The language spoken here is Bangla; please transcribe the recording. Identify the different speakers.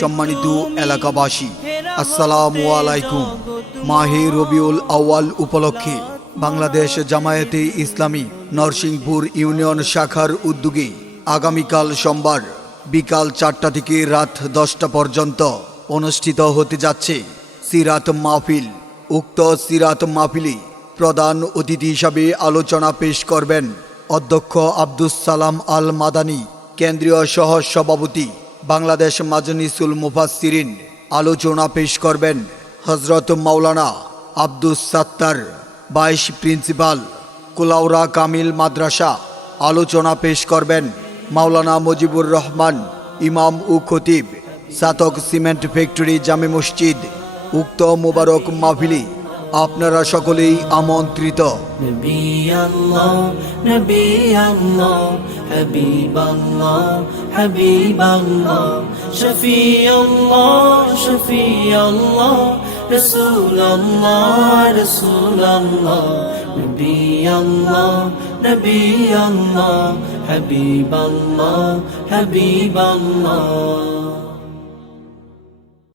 Speaker 1: সম্মানিত এলাকাবাসী আসসালামু আলাইকুম। মাহে রবিউল আউয়াল উপলক্ষে বাংলাদেশ জামায়াতে ইসলামী নরসিংপুর ইউনিয়ন শাখার উদ্যোগে আগামীকাল সোমবার বিকাল চারটা থেকে রাত দশটা পর্যন্ত অনুষ্ঠিত হতে যাচ্ছে সিরাত মাহফিল। উক্ত সিরাত মাহফিলে প্রধান অতিথি হিসাবে আলোচনা পেশ করবেন অধ্যক্ষ আব্দুস সালাম আল মাদানি, কেন্দ্রীয় সহ সভাপতি বাংলাদেশ মাজনিসুল মুফাসসিরিন। আলোচনা পেশ করবেন হজরত মাওলানা আব্দুস সাত্তার, বাইশ প্রিন্সিপাল, কুলাউরা কামিল মাদ্রাসা, আলোচনা পেশ করবেন মাওলানা মুজিবুর রহমান, ইমাম ও খতিব, সাতক সিমেন্ট ফ্যাক্টরি জামে মসজিদ, উক্ত মোবারক মাহফিলি আপনারা সকলেই আমন্ত্রিত।
Speaker 2: রসুল আল্লাহ রসুল আল্লাহ নবী আল্লাহ নবী আল্লাহ হাবিব আল্লাহ হাবিব আল্লাহ